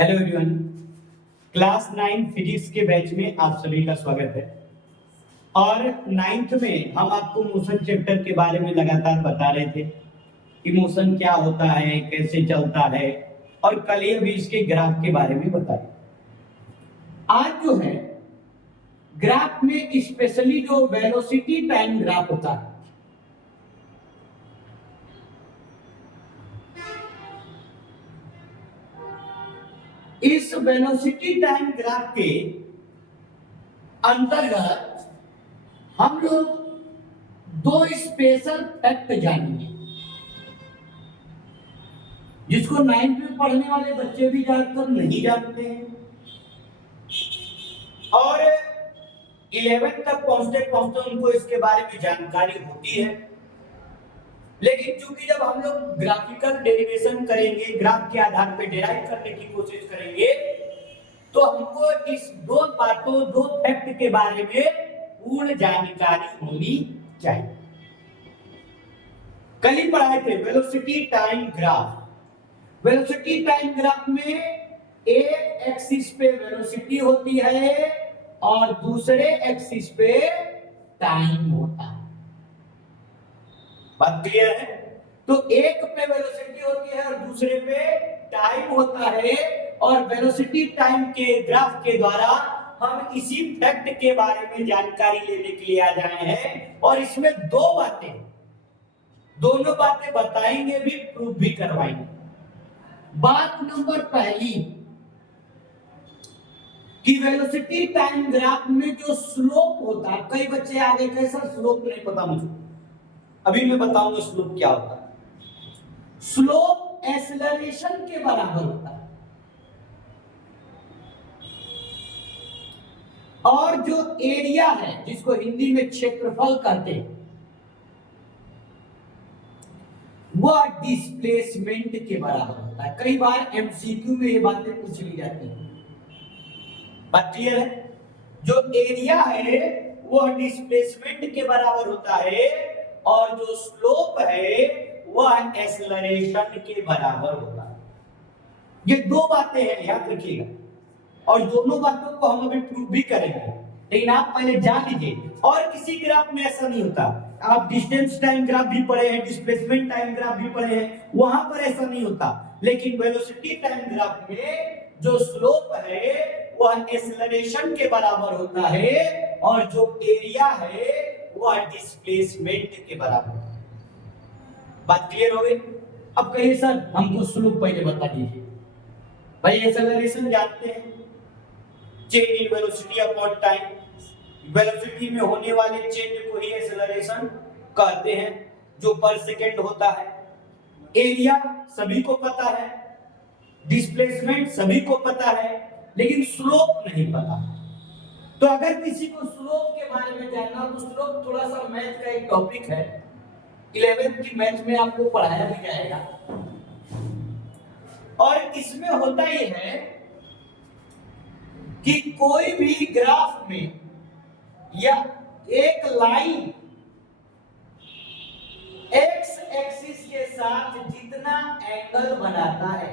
Hello everyone, class 9 physics के batch में आप सभी का स्वागत है। और 9th में हम आपको मोशन चैप्टर के बारे में लगातार बता रहे थे कि मोशन क्या होता है, कैसे चलता है, और कल ही अभी इसके ग्राफ के बारे में बताए। आज जो है ग्राफ में स्पेशली जो वेलोसिटी टाइम ग्राफ होता है, इस वेलोसिटी टाइम ग्राफ के अंतर्गत हम लोग दो स्पेशल फैक्ट जानेंगे जिसको 9th में पढ़ने वाले बच्चे भी ज्यादातर नहीं जानते हैं और 11th तक पहुंचते पहुंचते उनको इसके बारे में जानकारी होती है। लेकिन चूंकि जब हम लोग ग्राफिकल डेरिवेशन करेंगे, ग्राफ के आधार पर डेराइव करने की कोशिश करेंगे, तो हमको इस दो बातों, दो फैक्ट के बारे में पूर्ण जानकारी होनी चाहिए। कल ही पढ़ाए थे velocity time graph. Velocity time graph में एक एक्सिस पे वेलोसिटी होती है और दूसरे एक्सिस पे टाइम होता है। बात क्लियर है? तो एक पे वेलोसिटी होती है और दूसरे पे टाइम होता है, और वेलोसिटी टाइम के ग्राफ के द्वारा हम इसी फैक्ट के बारे में जानकारी लेने के लिए आ जाए हैं। और इसमें दोनों बातें बताएंगे भी, प्रूफ भी करवाएंगे। बात नंबर पहली कि वेलोसिटी टाइम ग्राफ में जो स्लोप होता है, कई बच्चे आगे कैसा स्लोप नहीं पता मुझे, अभी मैं बताऊंगा स्लोप क्या होता है। स्लोप एक्सेलरेशन के बराबर होता है, और जो एरिया है जिसको हिंदी में क्षेत्रफल कहते हैं, वह डिस्प्लेसमेंट के बराबर होता है। कई बार एमसीक्यू में ये बातें पूछ ली जाती है। बात क्लियर है? जो एरिया है वह डिस्प्लेसमेंट के बराबर होता है, और जो स्लोप है वह एक्सेलरेशन के बराबर होता है। ये दो बातें हैं, याद रखिएगा, और दोनों बातों को हम अभी प्रूव भी करेंगे। लेकिन आप पहले जान लीजिए, और किसी ग्राफ में ऐसा नहीं होता। आप डिस्टेंस टाइम ग्राफ भी पढ़े हैं, डिस्प्लेसमेंट टाइम ग्राफ भी पढ़े हैं, वहां पर ऐसा नहीं होता। लेकिन वेलोसिटी टाइम ग्राफ में जो स्लोप है वह एक्सेलरेशन के बराबर होता है, और जो एरिया है वह डिस्प्लेसमेंट के बराबर है। बात क्लियर हो गई? अब कहिए सर हमको स्लोप पहले बता दीजिए। भाई एक्सेलरेशन जानते हैं, change in velocity upon time. Velocity में होने वाले चेंज को ही एक्सेलरेशन कहते हैं, जो पर सेकंड होता है। एरिया सभी को पता है, डिस्प्लेसमेंट सभी को पता है, लेकिन स्लोप नहीं पता। तो अगर किसी को स्लोप के बारे में जानना हो तो स्लोप थोड़ा सा मैथ का एक टॉपिक है, 11th की मैथ में आपको पढ़ाया भी जाएगा। और इसमें होता ये है कि कोई भी ग्राफ में या एक लाइन एक्स एक्सिस के साथ जितना एंगल बनाता है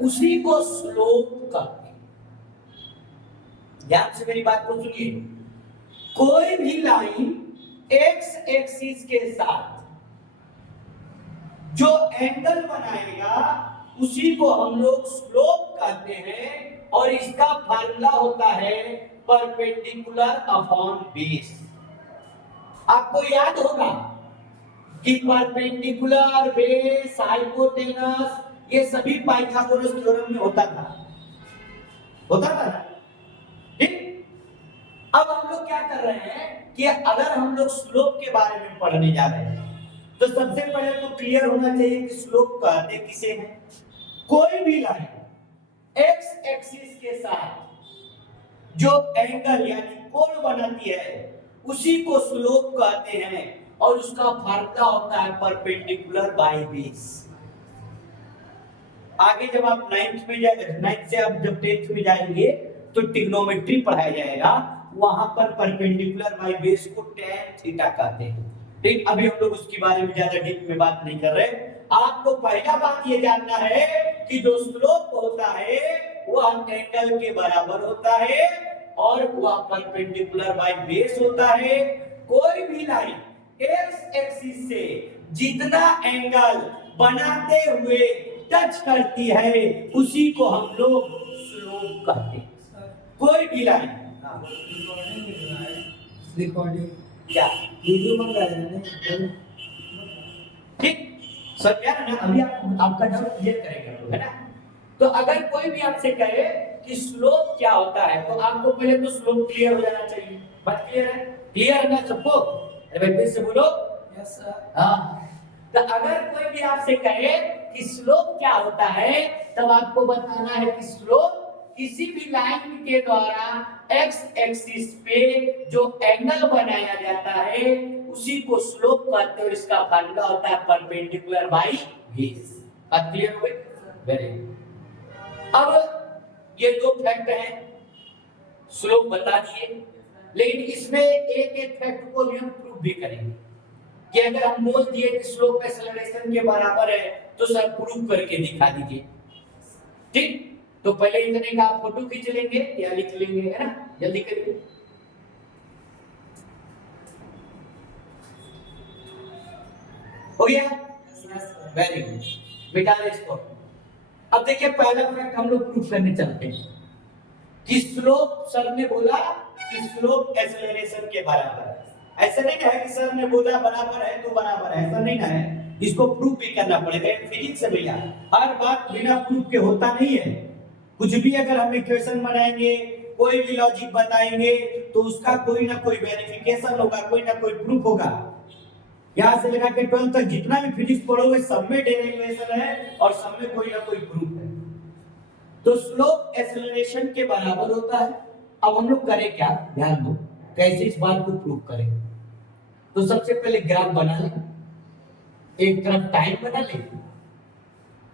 उसी को स्लोप कहते हैं। ध्यान से मेरी बात को सुनिए। कोई भी लाइन एक्स एक्सिस के साथ जो एंगल बनाएगा उसी को हम लोग स्लोप कहते हैं, और इसका फार्मूला होता है परपेंडिकुलर अपॉन बेस। आपको याद होगा कि परपेंडिकुलर, बेस, हाइपोटेनस, ये सभी पाइथागोरस थ्योरम में होता था ना? ठीक। अब हम लोग क्या कर रहे हैं कि अगर हम लोग स्लोप के बारे में पढ़ने जा रहे हैं तो सबसे पहले तो क्लियर होना चाहिए कि स्लोप कहते किसे हैं। कोई भी लाइन एक्स एक्सिस के साथ जो एंगल यानी कोण बनाती है उसी को स्लोप कहते हैं, और उसका फार्मूला होता है परपेंडिकुलर बाय बेस। आगे जब आप 9th में 9th से आप जब 10th में जाएंगे तो ट्रिग्नोमेट्री पढ़ाया जाएगा, वहां पर परपेंडिकुलर बाय बेस को tan थीटा कहते हैं। लेकिन अभी हम लोग उसके बारे में ज्यादा डीप में बात नहीं कर रहे। आपको पहला बात ये जानना है कि जो स्लोप होता है वह एंगल के बराबर होता है और वह परपेंडिकुलर बाय बेस होता है। कोई भी लाइन एक्स एक्सिस से जितना एंगल बनाते हुए टच करती है उसी को हम लोग स्लोप कहते हैं। कोई भी लाइन रिकॉर्डिंग क्या वीडियो बन रहा है ठीक समझा ना? अभी आपका डाउट क्लियर करेंगे हम लोग, है ना? तो अगर कोई भी आपसे कहे कि स्लोप क्या होता है तो आपको पहले तो स्लोप क्लियर हो जाना चाहिए। बात क्लियर है? क्लियर है ना सबको? अरे भाई फिर से बोलो। Yes sir. हाँ, तो अगर कोई भी आपसे कहे कि स्लोप क्या होता है तब आपको बताना है कि स्लोप किसी भी लाइन के द्वारा एक्स एक्सिस पे जो एंगल बनाया जाता है उसी को स्लोप कहते हैं और इसका फार्मूला होता है परपेंडिकुलर बाई बेस। बात क्लियर हो गई? Very good. अब ये दो फैक्ट हैं, स्लोप बता दिए, लेकिन इसमें एक एक फैक्ट को भी हम प्रूव भी करेंगे कि अगर हम बोल दिए कि स्लोप एक्सेलरेशन के बराबर है तो सर प्रूव करके दिखा दीजिए। ठीक, तो पहले इतने का आप फोटो खींच लेंगे या लिख लेंगे, है ना? जल्दी करिए। हो गया? वेरी गुड, मिटा दे इसको। अब देखिए पहला फैक्ट हम लोग प्रूफ करने चलते हैं कि स्लोप, सर ने बोला कि स्लोप एक्सेलरेशन के बराबर है। ऐसा नहीं है कि सर ने बोला बराबर है तो बराबर है, ऐसा नहीं है। इसको प्रूफ भी करना पड़ेगा, फिजिक्स से भैया हर बात बिना प्रूफ के होता नहीं है। कुछ भी अगर हम इक्वेशन बनाएंगे, कोई भी लॉजिक बताएंगे तो उसका कोई ना कोई वेरिफिकेशन होगा, कोई ना कोई प्रूफ होगा। यहां से लेकर के 12 तक जितना भी फिजिक्स पढ़ोगे सब में डेरिवेशन है और सब में कोई ना कोई प्रूफ है। तो स्लोप एक्सेलरेशन के बराबर होता है। अब हम लोग करें क्या, ध्यान दो कैसे इस बात को प्रूव करें। तो सबसे पहले ग्राफ बना ले, एक तरफ टाइम बना ले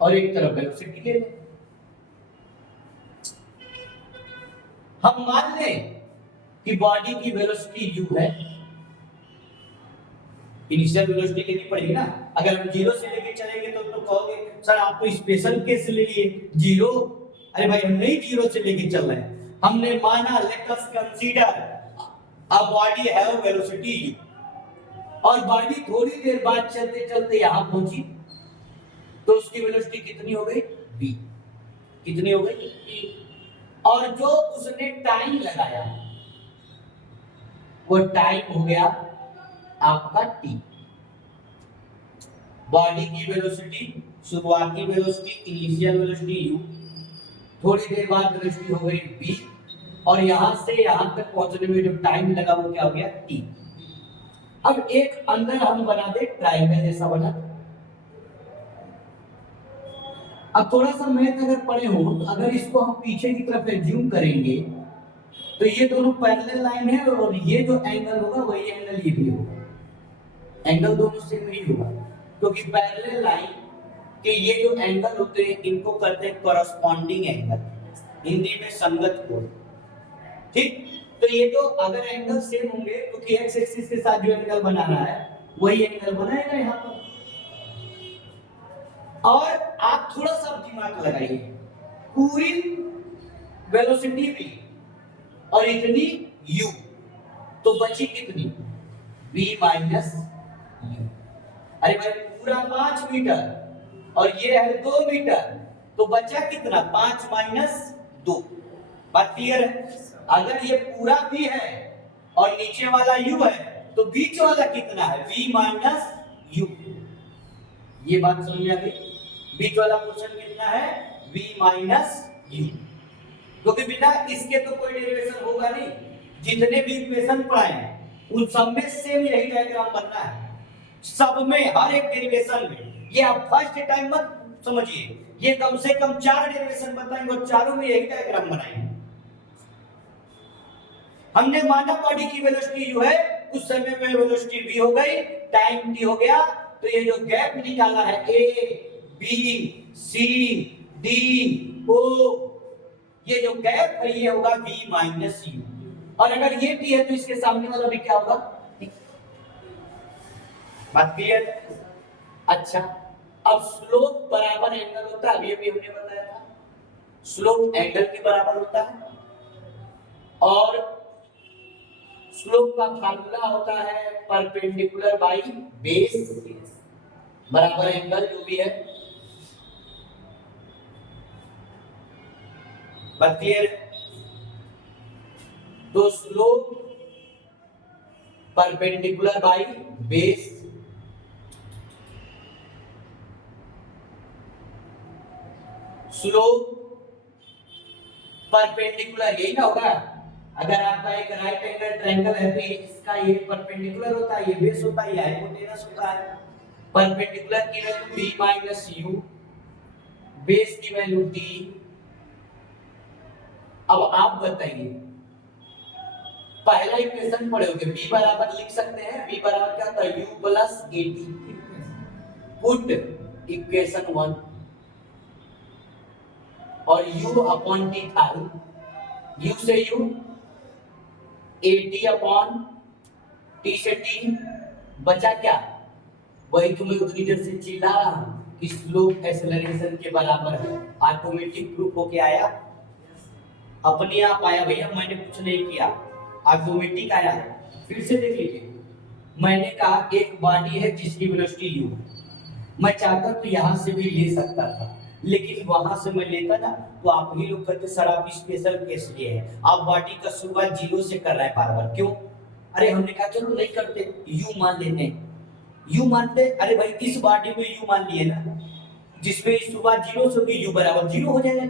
और एक तरफ वेलोसिटी ले ले। हम मान लें कि बॉडी की वेलोसिटी u है, इनिशियल वेलोसिटी लेनी पड़ेगी ना। अगर हम जीरो से लेके चलेंगे तो कहोगे सर आप तो स्पेशल केस ले लिए जीरो। अरे भाई हम नहीं जीरो से लेके चल रहे हैं, हमने माना let us consider a body have velocity u और बॉडी थोड़ी देर बाद चलते चलते यहां पहुंची तो उसकी वेलोसिटी कितनी हो गई v। कितनी हो गई v। और जो उसने टाइम लगाया वो टाइम हो गया आपका t। बॉडी की वेलोसिटी, शुरुआती वेलोसिटी इनिशियल वेलोसिटी u, थोड़ी देर बाद वेलोसिटी हो गई v और यहां से यहां तक पहुंचने में जो टाइम लगा वो क्या हो गया t। अब एक अंदर हम बना दे ट्रायंगल जैसा बना। अब थोड़ा सा मैथ अगर पढ़े हो तो अगर इसको हम पीछे की तरफ एज्यूम करेंगे तो ये दोनों पैरेलल लाइन है और ये जो एंगल होगा वही एंगल ये भी होगा। एंगल दोनों सेम ही होगा क्योंकि पैरेलल लाइन के ये जो एंगल होते हैं इनको कहते हैं कॉरस्पॉन्डिंग एंगल, हिंदी में संगत कोण। ठीक, तो ये जो अगर एंगल सेम होंगे क्योंकि एक्स एक्सिस के साथ जो एंगल बना रहा है वही एंगल बनाएगा यहां पर। और आप थोड़ा सा दिमाग लगाइए, पूरी वेलोसिटी भी और इतनी u तो बची कितनी v माइनस u। अरे भाई पूरा 5 मीटर और ये है 2 मीटर तो बचा कितना 5 माइनस 2। बात क्लियर है? अगर ये पूरा v है और नीचे वाला u है तो बीच वाला कितना है v माइनस u। ये बात समझ में आ गई? बीच वाला पोर्शन कितना है v माइनस u, क्योंकि बिना इसके तो कोई डेरिवेशन होगा नहीं। जितने भी इक्वेशन पढ़ाए उन सब में सेम यही डायग्राम बनना है, सब में हर एक डेरिवेशन में। ये आप फर्स्ट टाइम मत समझिए, ये कम से कम 4 डेरिवेशन बताएंगे और चारों में यही डायग्राम बनाएंगे। हमने माना बॉडी की वेलोसिटी जो है उस समय में वेलोसिटी v हो गई, टाइम t हो गया, तो ये जो गैप निकाला है a b c d o, ये जो गैप है ये होगा v माइनस u। और अगर ये t है तो इसके सामने वाला भी क्या होगा t। बात क्लियर? अच्छा अब स्लोप बराबर एंगल होता है, अभी हमने बताया था, स्लोप एंगल के बराबर होता है और स्लोप का फार्मूला होता है परपेंडिकुलर बाई बेस बराबर एंगल जो भी है। बात क्लियर है? तो slope perpendicular by base slope perpendicular, यही ना होगा। अगर आपका एक राइट एंगल ट्रायंगल है तो इसका ये परपेंडिकुलर होता है, ये बेस होता है, ये हाइपोटेनस होता है। परपेंडिकुलर की value b minus u, base की वैल्यू d। अब आप बताइए, पहला इक्वेशन पढ़े होंगे, b बराबर लिख सकते हैं, b बराबर क्या होता है u plus at। Put equation 1 और u अपॉन t था, u से u, at अपॉन t से t, बचा क्या? वही तुम्हें उतनी देर से चिल्ला रहा हूं कि स्लोप एक्सेलरेशन के बराबर है। ऑटोमेटिक प्रूफ होके आया, अपने आप आया भैया, मैंने कुछ नहीं किया, ऑटोमेटिक आया। फिर से देख लीजिए, मैंने कहा एक बॉडी है जिसकी वेलोसिटी u, मैं चाहता तो यहां से भी ले सकता था, लेकिन वहां से मैं लेता ना तो आप ही लोग कहते सर आप स्पेशल केस लिए है, आप बॉडी का शुरुआत जीरो से कर रहे हैं बार बार, क्यों? अरे हमने कहा चलो नहीं करते, u मान लेते हैं, u मानते। अरे भाई इस बॉडी में u मान लिए ना, जिसमें शुरुआत जीरो से होगी, u बराबर जीरो हो जाएगा।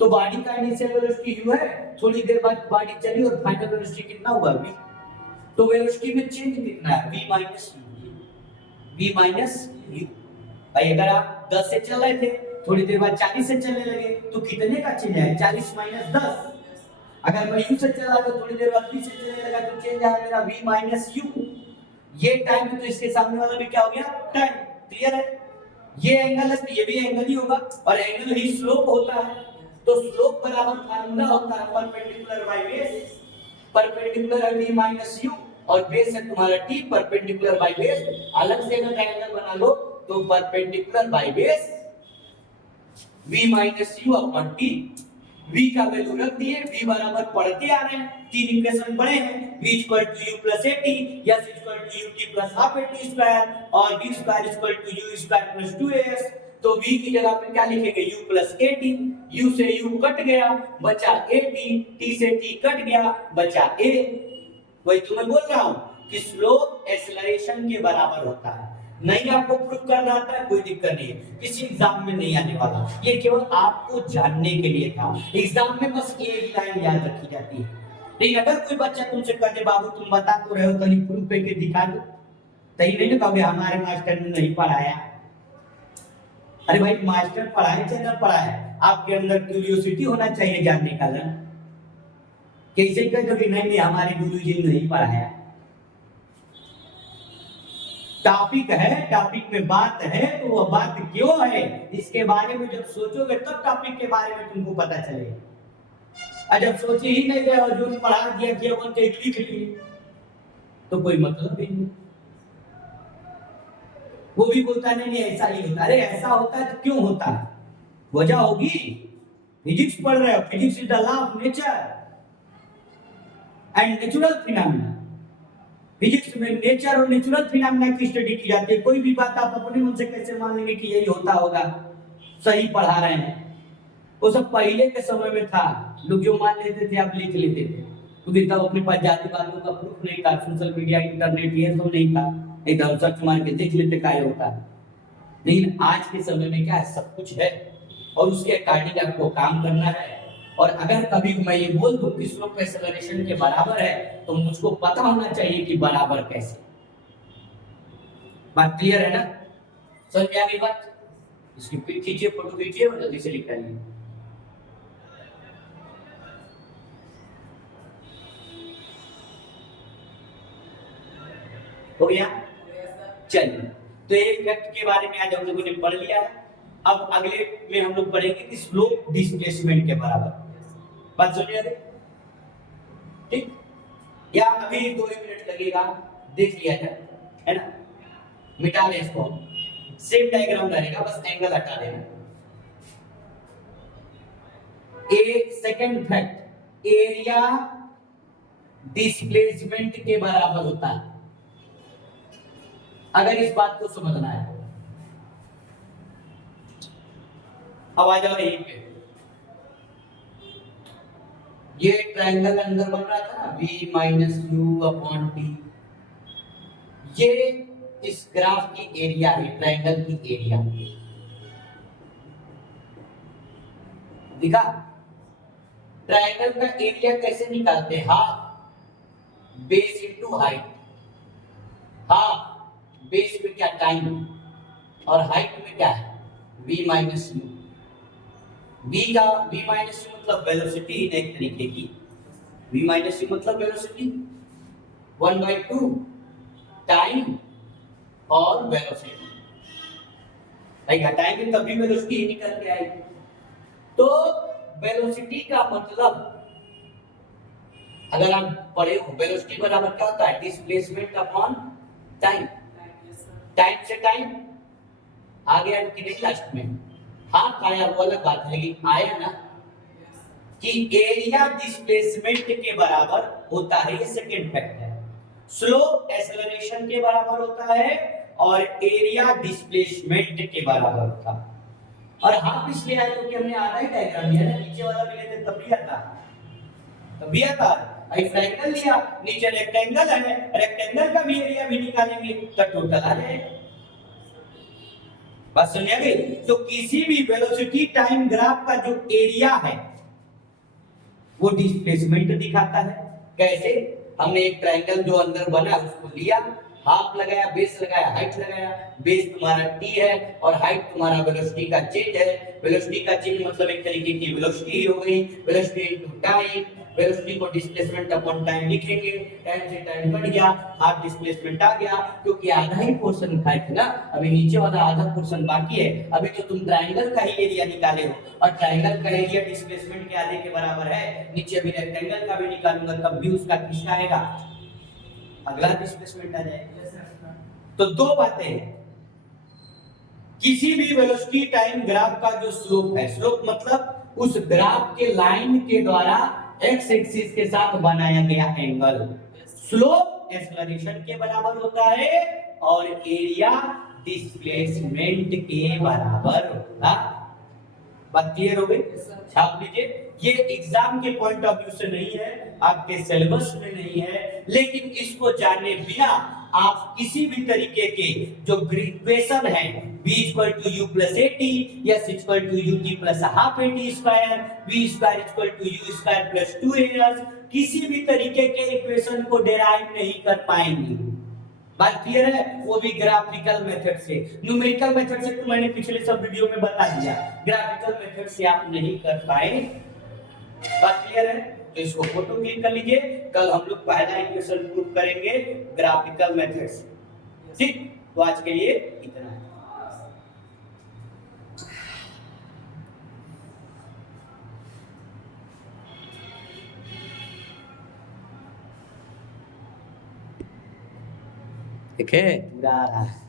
तो बॉडी का इनिशियल वेलोसिटी u है, थोड़ी देर बाद बॉडी चली और फाइनल वेलोसिटी कितना हुआ v। तो वेलोसिटी में चेंज कितना है? v minus u। भाई अगर आप 10 से चल रहे थे, थोड़ी देर बाद 40 से चलने लगे तो कितने का चेंज है? 40 माइनस 10। अगर मैं u से चल रहा था, थोड़ी देर बाद v से चलने लगा तो चेंज आया मेरा v माइनस u। ये टाइम तो इसके सामने वाला भी क्या हो गया? टाइम। क्लियर है? ये एंगल है तो ये भी एंगल ही होगा, और एंगल ही स्लोप होता है। तो स्लोप बराबर फार्मूला होता है परपेंडिकुलर बाय बेस। परपेंडिकुलर है v माइनस u और बेस है तुम्हारा t, परपेंडिकुलर बाय बेस। अलग से अगर ट्रायंगल बना लो तो perpendicular by base v minus u upon t। v का वैल्यू रख दिए, v बराबर पढ़ते आ रहे हैं, तीन इक्वेशन पढ़े हैं, v equal to u plus at, s equal to ut plus half at square और v square equal to u square plus 2as। तो v की जगह पे क्या लिखेंगे? u प्लस at, u से u कट गया बचा at, t से t कट गया बचा a। वही तो मैं बोल रहा हूं कि स्लोप एक्सेलरेशन के बराबर होता है। नहीं आपको प्रूफ करना आता है, कोई दिक्कत नहीं है, किसी एग्जाम में नहीं आने वाला, ये केवल आपको जानने के लिए था। एग्जाम में बस एक लाइन याद रखी जाती है। लेकिन अगर कोई बच्चा तुमसे कहे बाबू तुम बता तो रहे हो, तनी प्रूफ करके दिखा दो, तही नहीं ना कहोगे हमारे मास्टर ने नहीं पढ़ाया। अरे भाई मास्टर पढ़ाए चाहे ना पढ़ाए, आपके अंदर क्यूरियोसिटी होना चाहिए जानने का ना। कैसे कह दो कि नहीं हमारे गुरुजी ने नहीं पढ़ाया। टॉपिक है, टॉपिक में बात है, तो वो बात क्यों है इसके बारे में जब सोचोगे तब टॉपिक के बारे में तुमको पता चलेगा। और जब सोचे ही नहीं रहे और जो पढ़ा दिया कि अपन के लिख लिए तो कोई मतलब ही नहीं। वो भी बोलता नहीं ऐसा ही होता। अरे ऐसा होता है तो क्यों होता है? वजह होगी। फिजिक्स पढ़ रहे हो, physics is the law of nature and natural phenomena. Physics में नेचर और नेचुरल फिनोमेना की स्टडी की जाती है। कोई भी बात आप अपने मन से कैसे मान लेंगे कि यही होता होगा, सही पढ़ा रहे हैं। वो सब पहले के समय में था, लोग जो मान लेते थे आप लिख लेते थे, क्योंकि तब अपने पास जाति बातों का प्रूफ नहीं था, सोशल मीडिया इंटरनेट ये सब नहीं था, नहीं तो सर्च मार के देख लेते क्या होता है। लेकिन आज के समय में क्या है, सब कुछ है और उसके अकॉर्डिंग आपको काम करना है। और अगर कभी मैं ये बोल दूं कि स्लोप एक्सेलरेशन के बराबर है तो मुझको पता होना चाहिए कि बराबर कैसे। बात क्लियर है ना? समझ में आ गई बात? इसकी पिक खींचिए, फोटो खींचिए और जल्दी से लिख डालिए। हो गया? चलिए, तो एक फैक्ट के बारे में आज हम लोगों ने पढ़ लिया है। अब अगले में हम लोग पढ़ेंगे कि स्लोप डिस्प्लेसमेंट के बराबर। बात समझिए? ठीक, या अभी 2 मिनट लगेगा, देख लिया जाए, है ना? मिटा लें इसको। सेम डायग्राम रहेगा, बस एंगल हटा देना। ए सेकंड फैक्ट, एरिया डिस्प्लेसमेंट के बराबर होता है। अगर इस बात को समझना है, अब आ जाओ यहीं पे। ये ट्रायंगल अंदर बन रहा था ना, v minus you upon T, ये इस ग्राफ की एरिया है, ट्रायंगल की एरिया दिखा। ट्रायंगल का एरिया कैसे निकालते हैं? Half base into height. Half base में क्या टाइम, और हाइट में क्या है v minus you. v minus you मतलब वेलोसिटी, एक तरीके की v माइनस यू मतलब वेलोसिटी, 1/2 टाइम और वेलोसिटी। भाई घटाएंगे तभी वेलोसिटी ही निकल के आएगी। तो वेलोसिटी का मतलब, अगर आप पढ़े हो, वेलोसिटी बराबर क्या होता है? Displacement upon time. टाइम से टाइम आ गया कि नहीं लास्ट में? हाँ आया वो अलग बात है, लेकिन आया ना कि एरिया डिस्प्लेसमेंट के बराबर होता है, ये सेकंड फैक्ट है। स्लोप एक्सेलरेशन के बराबर होता है और एरिया डिस्प्लेसमेंट के बराबर होता है। और हाफ इसलिए आया क्योंकि हमने आधा ही डायग्राम लिया ना, नीचे वाला भी लेते तब भी आता, तब भी आता। एक ट्रायंगल लिया, नीचे रेक्टेंगल है, रेक्टेंगल का भी एरिया भी निकालेंगे तो टोटल आ जाएगा। बात सुनिए गई? तो किसी भी वेलोसिटी टाइम ग्राफ का जो एरिया है वो डिस्प्लेसमेंट दिखाता है। कैसे? हमने एक ट्रायंगल जो अंदर बना उसको लिया, हाफ लगाया, बेस लगाया, हाइट लगाया। बेस तुम्हारा t है और हाइट तुम्हारा वेलोसिटी का चेंज है। वेलोसिटी का चेंज मतलब एक तरीके की वेलोसिटी हो गई, वेलोसिटी इनटू टाइम। वेलोसिटी को डिस्प्लेसमेंट अपॉन टाइम लिखेंगे, टाइम से टाइम कट गया, हाफ डिस्प्लेसमेंट आ गया, क्योंकि आधा ही पोर्शन उठाए थे ना, अभी नीचे वाला आधा पोर्शन बाकी है। अभी तो तुम ट्रायंगल का ही एरिया निकाले हो, और ट्रायंगल का एरिया डिस्प्लेसमेंट के आधे के बराबर है। नीचे अभी रेक्टेंगल का भी निकालूंगा तब भी उसका किसका आएगा? अगला डिस्प्लेसमेंट आ जाएगा। तो दो बातें हैं, किसी भी वेलोसिटी टाइम ग्राफ का जो स्लोप है, स्लोप मतलब उस ग्राफ के लाइन के द्वारा एक्स एक्सिस के साथ बनाया गया एंगल, स्लोप एक्सेलरेशन के बराबर होता है और एरिया डिस्प्लेसमेंट के बराबर होता है। बात क्लियर हो गई? छाप लीजिए। ये एग्जाम के पॉइंट ऑफ व्यू से नहीं है, आपके सिलेबस में नहीं है, लेकिन इसको जाने बिना आप किसी भी तरीके के जो इक्वेशन है v = u + at, s = ut + ½ at square, v ² = u² + 2as, किसी भी तरीके के इक्वेशन को डेराइव नहीं कर पाएंगे। बात क्लियर है? वो भी ग्राफिकल मेथड से। न्यूमेरिकल मेथड से तो मैंने पिछले सब वीडियो में बता दिया, ग्राफिकल मेथड से आप नहीं कर पाए। बात क्लियर है? तो इसको फोटो क्लिक कर लीजिए। कल हम लोग पहला इक्वेशन प्रूव करेंगे ग्राफिकल मेथड से। ठीक, तो आज के लिए इतना है। ठीक है, पूरा आ रहा है।